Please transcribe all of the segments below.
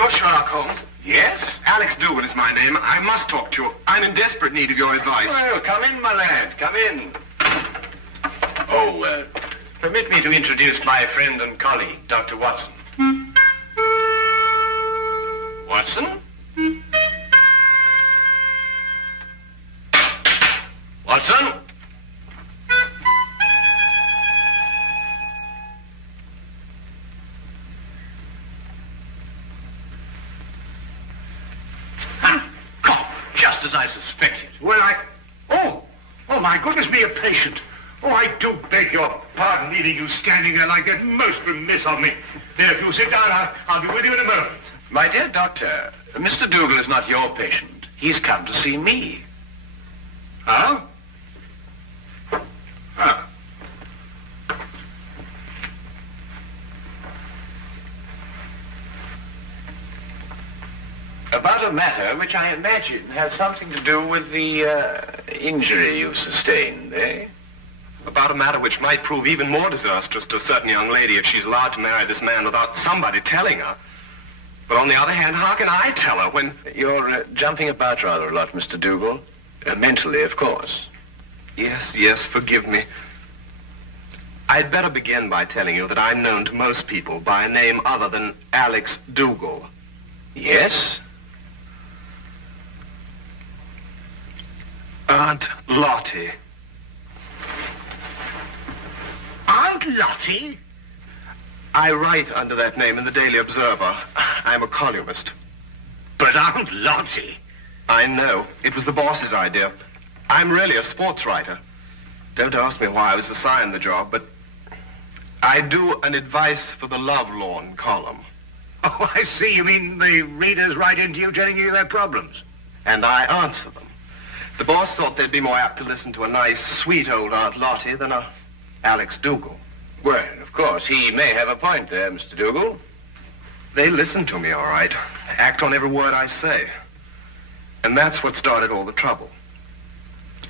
You're Sherlock Holmes? Yes? Alex Dougal is my name. I must talk to you. I'm in desperate need of your advice. Well, come in, my lad. Come in. Oh, permit me to introduce my friend and colleague, Dr. Watson. Watson? Watson? Just as I suspected. Well, Oh, my goodness me, a patient. Oh, I do beg your pardon leaving you standing there like that. Most remiss of me. There, if you sit down, I'll be with you in a moment. My dear doctor, Mr. Dougal is not your patient. He's come to see me. Huh? Huh. About a matter which I imagine has something to do with the injury you sustained, eh? About a matter which might prove even more disastrous to a certain young lady if she's allowed to marry this man without somebody telling her. But on the other hand, how can I tell her when... You're jumping about rather a lot, Mr. Dougal. Mentally, of course. Yes, forgive me. I'd better begin by telling you that I'm known to most people by a name other than Alex Dougal. Yes? Aunt Lottie. Aunt Lottie? I write under that name in the Daily Observer. I'm a columnist. But Aunt Lottie? I know. It was the boss's idea. I'm really a sports writer. Don't ask me why I was assigned the job, but I do an advice for the lovelorn column. Oh, I see. You mean the readers write into you telling you their problems? And I answer them. The boss thought they'd be more apt to listen to a nice, sweet old Aunt Lottie than a Alex Dougal. Well, of course, he may have a point there, Mr. Dougal. They listen to me, all right. Act on every word I say. And that's what started all the trouble.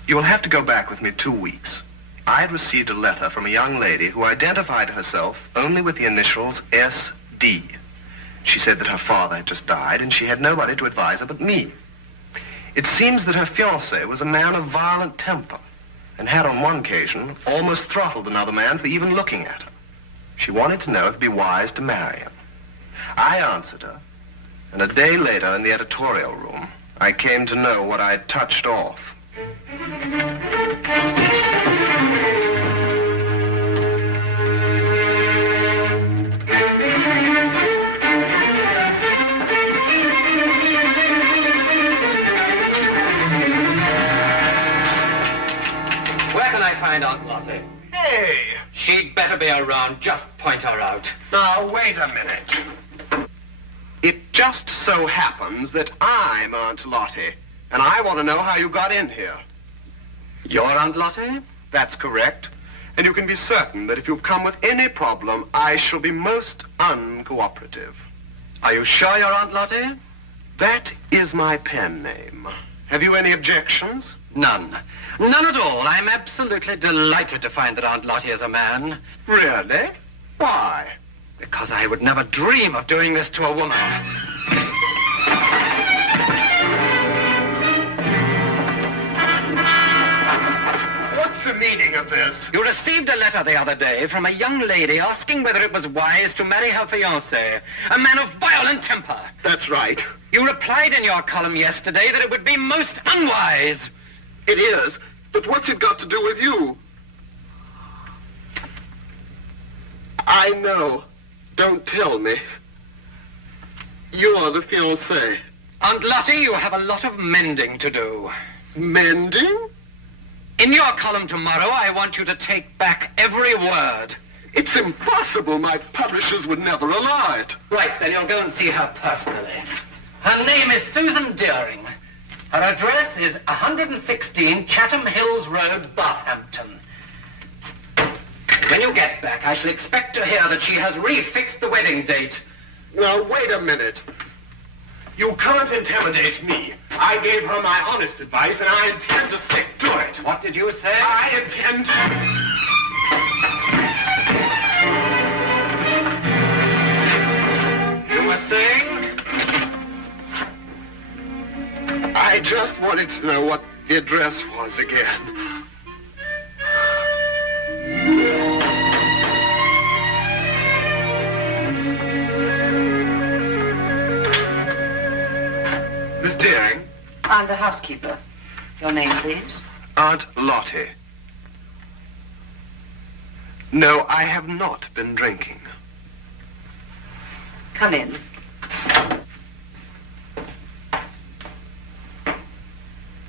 You'll have to go back with me 2 weeks. I had received a letter from a young lady who identified herself only with the initials S.D. She said that her father had just died and she had nobody to advise her but me. It seems that her fiancé was a man of violent temper and had on one occasion almost throttled another man for even looking at her. She wanted to know if it'd be wise to marry him. I answered her, and a day later in the editorial room, I came to know what I'd touched off. Find Aunt Lottie. Hey! She'd better be around. Just point her out. Now, wait a minute. It just so happens that I'm Aunt Lottie, and I want to know how you got in here. You're Aunt Lottie? That's correct. And you can be certain that if you've come with any problem, I shall be most uncooperative. Are you sure you're Aunt Lottie? That is my pen name. Have you any objections? None. None at all. I'm absolutely delighted to find that Aunt Lottie is a man. Really? Why? Because I would never dream of doing this to a woman. What's the meaning of this? You received a letter the other day from a young lady asking whether it was wise to marry her fiancé, a man of violent temper. That's right. You replied in your column yesterday that it would be most unwise. It is, but what's it got to do with you? I know. Don't tell me. You're the fiancé. Aunt Lottie, you have a lot of mending to do. Mending? In your column tomorrow, I want you to take back every word. It's impossible. My publishers would never allow it. Right, then you'll go and see her personally. Her name is Susan Deering. Her address is 116 Chatham Hills Road, Barhampton. When you get back, I shall expect to hear that she has refixed the wedding date. Now, wait a minute. You can't intimidate me. I gave her my honest advice, and I intend to stick to it. What did you say? I intend to... You were saying? I just wanted to know what the address was again. Miss Deering? I'm the housekeeper. Your name, please? Aunt Lottie. No, I have not been drinking. Come in.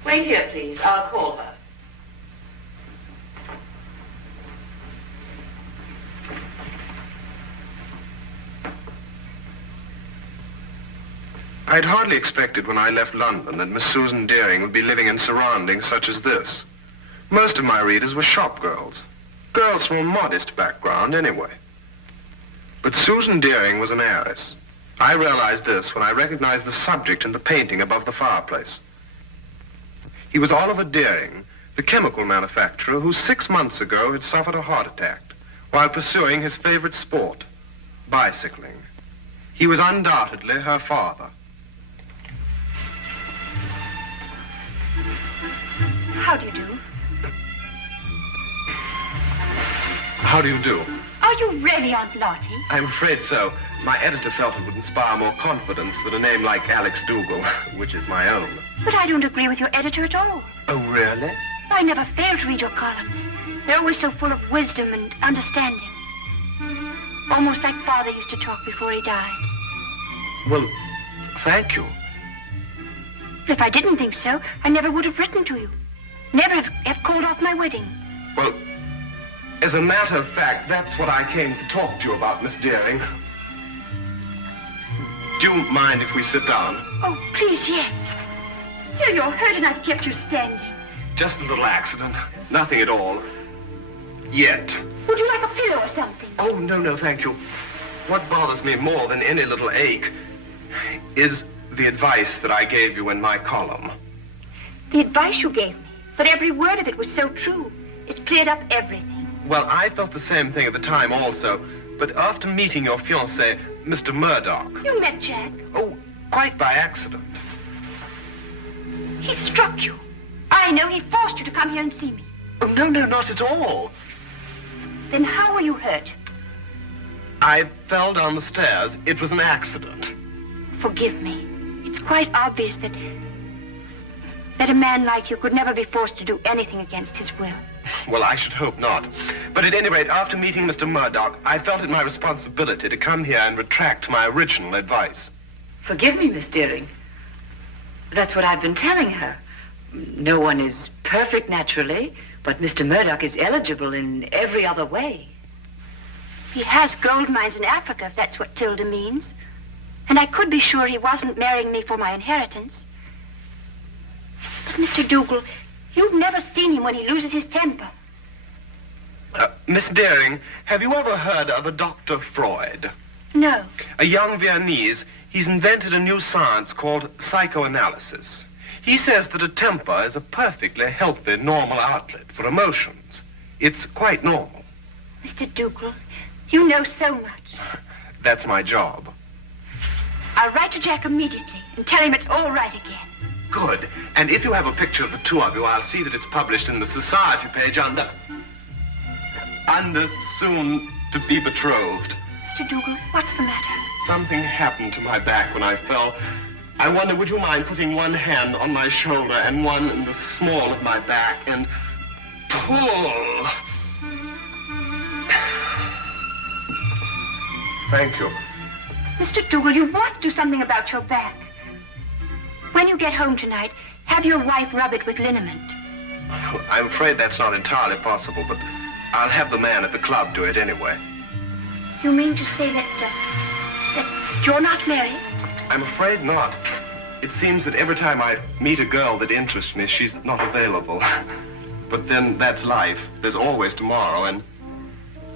Wait here, please. I'll call her. I'd hardly expected when I left London that Miss Susan Deering would be living in surroundings such as this. Most of my readers were shop girls. Girls from a modest background, anyway. But Susan Deering was an heiress. I realized this when I recognized the subject in the painting above the fireplace. He was Oliver Deering, the chemical manufacturer who 6 months ago had suffered a heart attack while pursuing his favorite sport, bicycling. He was undoubtedly her father. How do you do? How do you do? Are you really Aunt Lottie? I'm afraid so. My editor felt it would inspire more confidence than a name like Alex Dougal, which is my own. But I don't agree with your editor at all. Oh, really? I never fail to read your columns. They're always so full of wisdom and understanding. Almost like Father used to talk before he died. Well, thank you. But if I didn't think so, I never would have written to you. Never have called off my wedding. Well, as a matter of fact, that's what I came to talk to you about, Miss Deering. Do you mind if we sit down? Oh, please, yes. Here you're hurt and I've kept you standing. Just a little accident. Nothing at all. Yet. Would you like a pillow or something? Oh, no, thank you. What bothers me more than any little ache is the advice that I gave you in my column. The advice you gave me, but every word of it was so true. It cleared up everything. Well, I felt the same thing at the time also, but after meeting your fiancé, Mr. Murdoch... You met Jack? Oh, quite by accident. He struck you. I know he forced you to come here and see me. Oh, no, not at all. Then how were you hurt? I fell down the stairs. It was an accident. Forgive me. It's quite obvious that a man like you could never be forced to do anything against his will. Well, I should hope not. But at any rate, after meeting Mr. Murdoch, I felt it my responsibility to come here and retract my original advice. Forgive me, Miss Deering. That's what I've been telling her. No one is perfect naturally, but Mr. Murdoch is eligible in every other way. He has gold mines in Africa, if that's what Tilda means. And I could be sure he wasn't marrying me for my inheritance. But, Mr. Dougal, you've never seen him when he loses his temper. Miss Deering, have you ever heard of a Dr. Freud? No. A young Viennese. He's invented a new science called psychoanalysis. He says that a temper is a perfectly healthy, normal outlet for emotions. It's quite normal. Mr. Dougal, you know so much. That's my job. I'll write to Jack immediately and tell him it's all right again. Good. And if you have a picture of the two of you, I'll see that it's published in the society page under soon to be betrothed. Mr. Dougal, what's the matter? Something happened to my back when I fell. I wonder, would you mind putting one hand on my shoulder and one in the small of my back and pull? Thank you. Mr. Dougal, you must do something about your back. When you get home tonight, have your wife rub it with liniment. I'm afraid that's not entirely possible, but I'll have the man at the club do it anyway. You mean to say that you're not married? I'm afraid not. It seems that every time I meet a girl that interests me, she's not available. But then that's life. There's always tomorrow, and,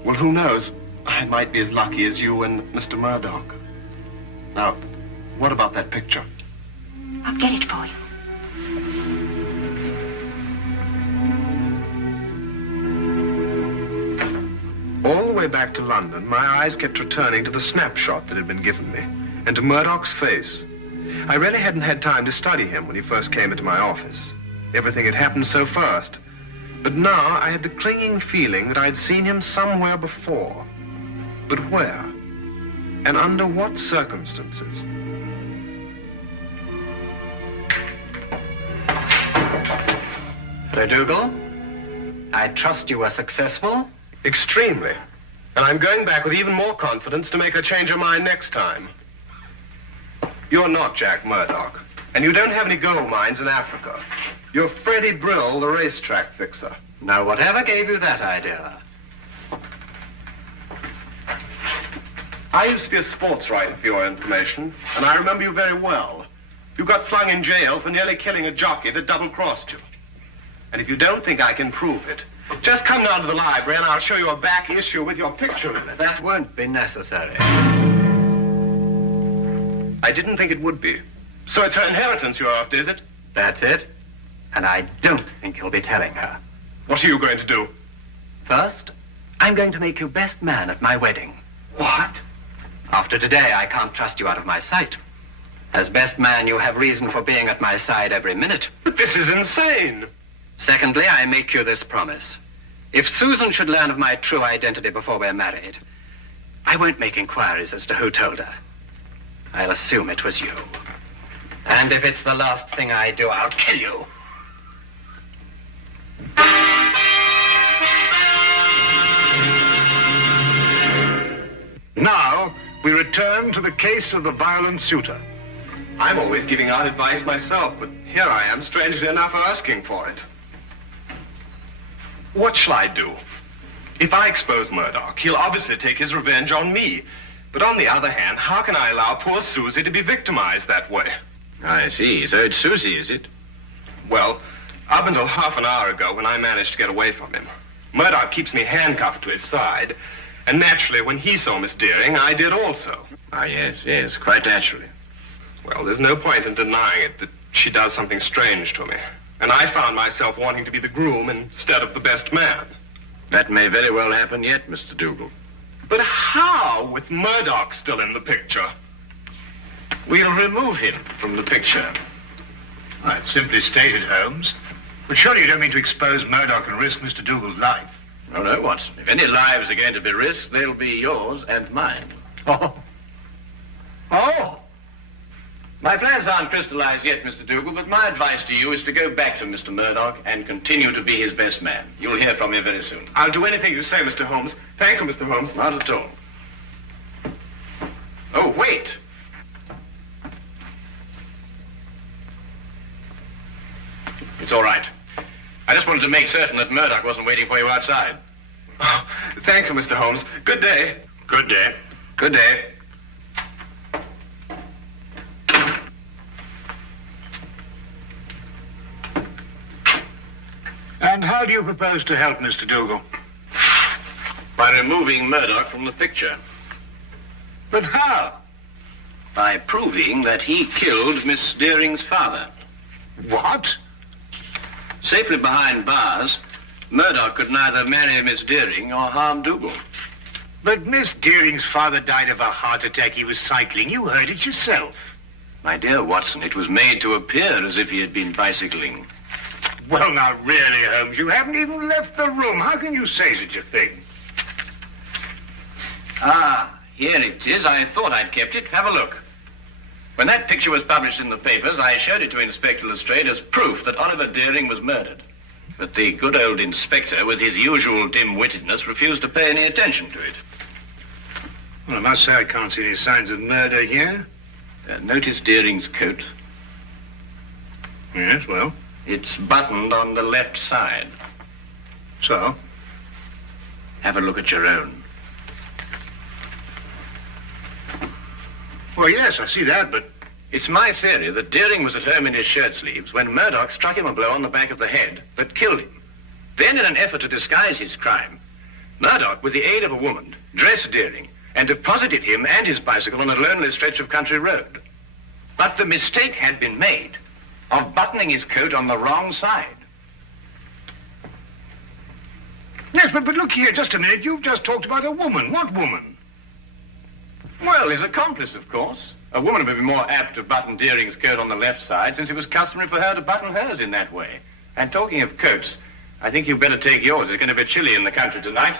well, who knows? I might be as lucky as you and Mr. Murdoch. Now, what about that picture? I'll get it for you. All the way back to London, my eyes kept returning to the snapshot that had been given me, and to Murdoch's face. I really hadn't had time to study him when he first came into my office. Everything had happened so fast. But now I had the clinging feeling that I'd seen him somewhere before. But where? And under what circumstances? Sir Dougal, I trust you were successful. Extremely. And I'm going back with even more confidence to make her change her mind next time. You're not Jack Murdoch, and you don't have any gold mines in Africa. You're Freddie Brill, the racetrack fixer. Now, whatever gave you that idea? I used to be a sports writer, for your information, and I remember you very well. You got flung in jail for nearly killing a jockey that double-crossed you. And if you don't think I can prove it, just come down to the library and I'll show you a back issue with your picture in it. That won't be necessary. I didn't think it would be. So it's her inheritance you're after, is it? That's it. And I don't think you'll be telling her. What are you going to do? First, I'm going to make you best man at my wedding. What? After today, I can't trust you out of my sight. As best man, you have reason for being at my side every minute. But this is insane. Secondly, I make you this promise. If Susan should learn of my true identity before we're married, I won't make inquiries as to who told her. I'll assume it was you. And if it's the last thing I do, I'll kill you. Now, we return to the case of the violent suitor. I'm always giving out advice myself, but here I am, strangely enough, asking for it. What shall I do? If I expose Murdoch, he'll obviously take his revenge on me. But on the other hand, how can I allow poor Susie to be victimized that way? I see. So it's Susie, is it? Well, up until half an hour ago when I managed to get away from him, Murdoch keeps me handcuffed to his side. And naturally, when he saw Miss Deering, I did also. Ah, yes, quite naturally. Well, there's no point in denying it that she does something strange to me. And I found myself wanting to be the groom instead of the best man. That may very well happen yet, Mr. Dougal. But how, with Murdoch still in the picture? We'll remove him from the picture. That's simply stated, Holmes. But surely you don't mean to expose Murdoch and risk Mr. Dougal's life. No, Watson. If any lives are going to be risked, they'll be yours and mine. Oh! My plans aren't crystallized yet, Mr. Dougal, but my advice to you is to go back to Mr. Murdoch and continue to be his best man. You'll hear from me very soon. I'll do anything you say, Mr. Holmes. Thank you, Mr. Holmes. Not at all. Oh, wait. It's all right. I just wanted to make certain that Murdoch wasn't waiting for you outside. Oh, thank you, Mr. Holmes. Good day. Good day. Good day. And how do you propose to help Mr. Dougal? By removing Murdoch from the picture. But how? By proving that he killed Miss Deering's father. What? Safely behind bars, Murdoch could neither marry Miss Deering or harm Dougal. But Miss Deering's father died of a heart attack. He was cycling. You heard it yourself. My dear Watson, it was made to appear as if he had been bicycling. Well, now, really, Holmes, you haven't even left the room. How can you say such a thing? Ah, here it is. I thought I'd kept it. Have a look. When that picture was published in the papers, I showed it to Inspector Lestrade as proof that Oliver Deering was murdered. But the good old inspector, with his usual dim-wittedness, refused to pay any attention to it. Well, I must say I can't see any signs of murder here. Notice Deering's coat. Yes, well, It's buttoned on the left side. so? Have a look at your own. Well, yes, I see that, but... It's my theory that Deering was at home in his shirt sleeves when Murdoch struck him a blow on the back of the head that killed him. Then, in an effort to disguise his crime, Murdoch, with the aid of a woman, dressed Deering and deposited him and his bicycle on a lonely stretch of country road. But the mistake had been made of buttoning his coat on the wrong side. Yes, but look here, just a minute. You've just talked about a woman. What woman? Well, his accomplice, of course. A woman would be more apt to button Deering's coat on the left side, since it was customary for her to button hers in that way. And talking of coats, I think you'd better take yours. It's going to be chilly in the country tonight.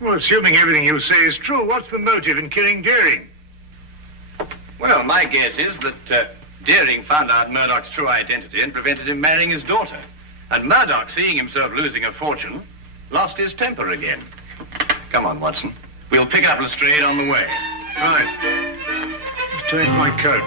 Well, assuming everything you say is true, what's the motive in killing Deering? Well, my guess is that Deering found out Murdoch's true identity and prevented him marrying his daughter. And Murdoch, seeing himself losing a fortune, lost his temper again. Come on, Watson. We'll pick up Lestrade on the way. Right. Take my coat.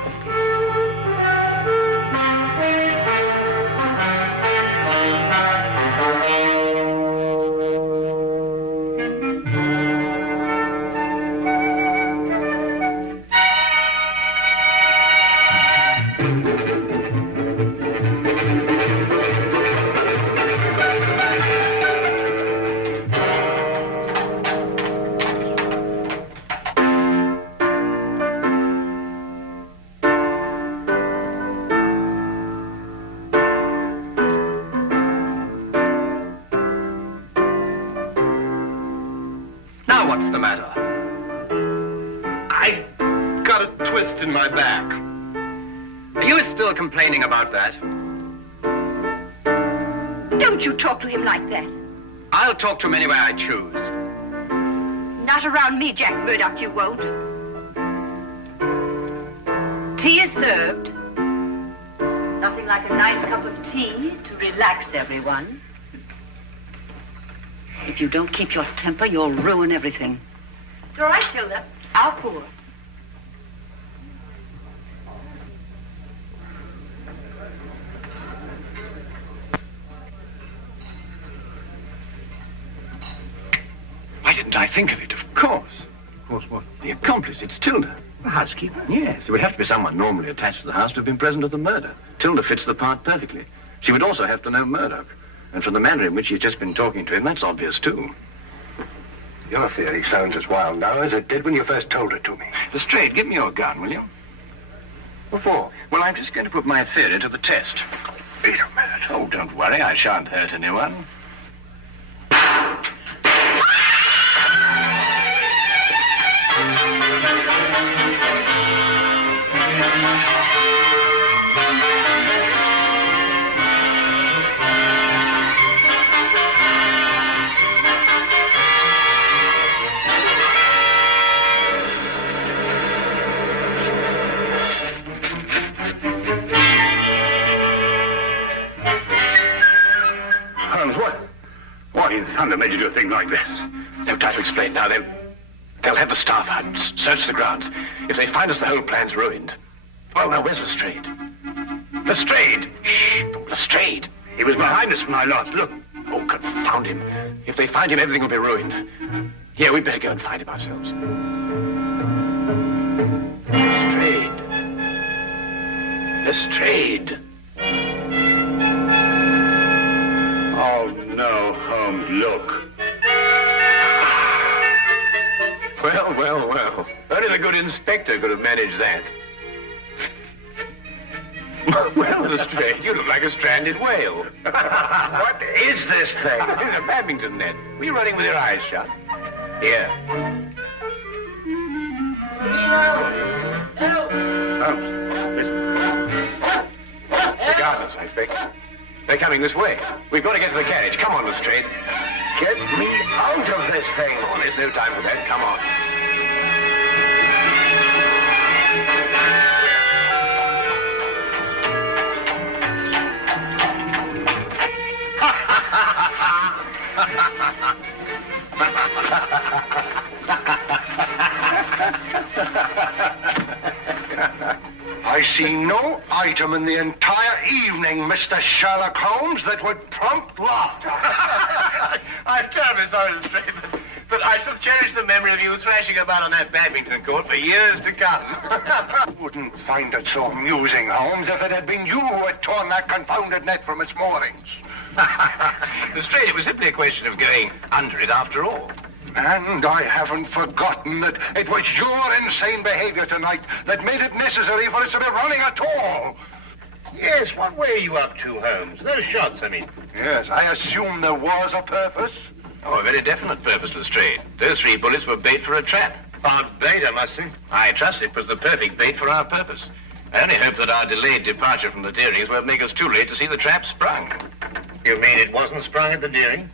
Now what's the matter? I got a twist in my back. Are you still complaining about that? Don't you talk to him like that. I'll talk to him any way I choose. Not around me, Jack Murdoch, you won't. Tea is served. Nothing like a nice cup of tea to relax everyone. If you don't keep your temper, you'll ruin everything. It's all right, Tilda. I'll pour. Why didn't I think of it? Of course. Of course, what? The accomplice, it's Tilda. The housekeeper? Yes, it would have to be someone normally attached to the house to have been present at the murder. Tilda fits the part perfectly. She would also have to know Murdoch. And from the manner in which she's just been talking to him, that's obvious, too. Your theory sounds as wild now as it did when you first told it to me. Lestrade, give me your gun, will you? What for? Well, I'm just going to put my theory to the test. Wait a minute. Oh, don't worry, I shan't hurt anyone. Holmes, what in thunder made you do a thing like this? No time to explain now. They'll have the staff out and search the grounds. If they find us, the whole plan's ruined. Well, now, where's Lestrade? Lestrade! Shh! Lestrade! He was behind us when I last looked. Oh, confound him. If they find him, everything will be ruined. Yeah, we'd better go and find him ourselves. Lestrade. Lestrade. Oh, no, Holmes, look. Well. Only the good inspector could have managed that. Well, Lestrade, you look like a stranded whale. What is this thing? It's a badminton net. Were you running with your eyes shut? Here. Holmes, listen. The gardeners, I expect. They're coming this way. We've got to get to the carriage. Come on, Lestrade. Get me out of this thing. Oh, there's no time for that. Come on. I see no item in the entire evening, Mr. Sherlock Holmes, that would prompt laughter. I'm terribly sorry, Lestrade, but I shall cherish the memory of you thrashing about on that badminton court for years to come. I wouldn't find it so amusing, Holmes, if it had been you who had torn that confounded net from its moorings. Lestrade, it was simply a question of going under it after all. And I haven't forgotten that it was your insane behavior tonight that made it necessary for us to be running at all. Yes, what were you up to, Holmes? Those shots, I mean. Yes, I assume there was a purpose. Oh, a very definite purpose, Lestrade. Those 3 bullets were bait for a trap. Odd bait, I must say. I trust it was the perfect bait for our purpose. I only hope that our delayed departure from the Deerings won't make us too late to see the trap sprung. You mean it wasn't sprung at the Deering?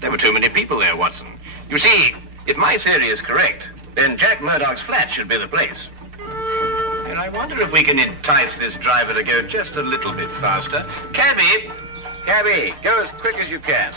There were too many people there, Watson. You see, if my theory is correct, then Jack Murdoch's flat should be the place. And I wonder if we can entice this driver to go just a little bit faster. Cabby! Cabby, go as quick as you can.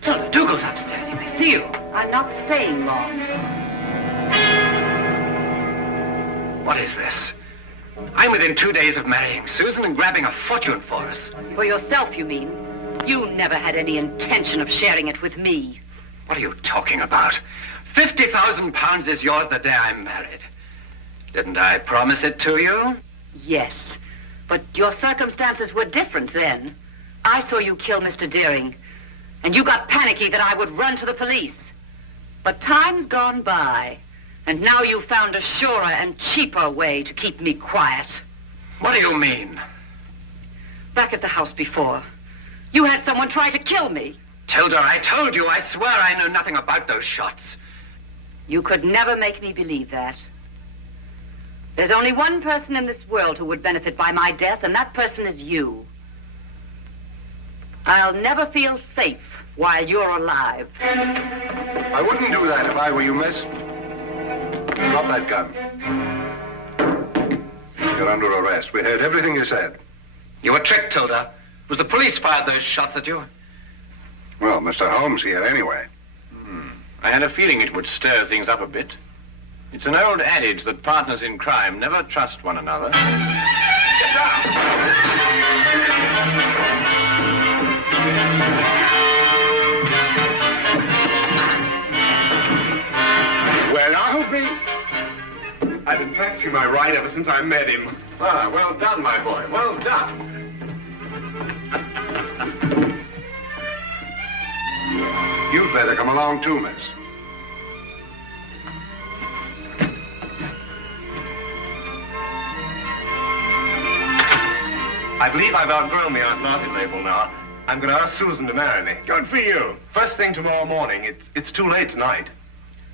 Tilda, Dougal's upstairs. He may see you. I'm not staying long. What is this? I'm within 2 days of marrying Susan and grabbing a fortune for us. For yourself, you mean? You never had any intention of sharing it with me. What are you talking about? £50,000 is yours the day I'm married. Didn't I promise it to you? Yes, but your circumstances were different then. I saw you kill Mr. Deering, and you got panicky that I would run to the police. But time's gone by, and now you've found a surer and cheaper way to keep me quiet. What do you mean? Back at the house before, you had someone try to kill me. Tilda, I told you, I swear I knew nothing about those shots. You could never make me believe that. There's only one person in this world who would benefit by my death, and that person is you. I'll never feel safe while you're alive. I wouldn't do that if I were you, miss. Drop that gun. You're under arrest. We heard everything you said. You were tricked, Tilda. It was the police fired those shots at you. Well, Mr. Holmes here anyway. I had a feeling it would stir things up a bit. It's an old adage that partners in crime never trust one another. Get Well, I'll be. I've been practicing my ride ever since I met him. Ah, well done, my boy. Well done. You'd better come along too, miss. I believe I've outgrown the Aunt Martin label now. I'm going to ask Susan to marry me. Good for you. First thing tomorrow morning. It's too late tonight.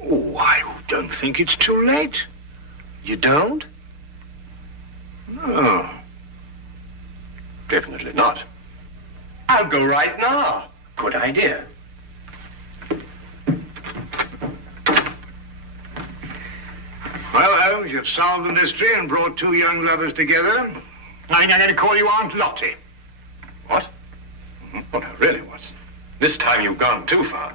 Oh, I don't think it's too late. You don't? No. Definitely not. I'll go right now. Good idea. Well, Holmes, you've solved the mystery and brought two young lovers together. I'm going to call you Aunt Lottie. What? Oh, no, really, Watson. This time you've gone too far.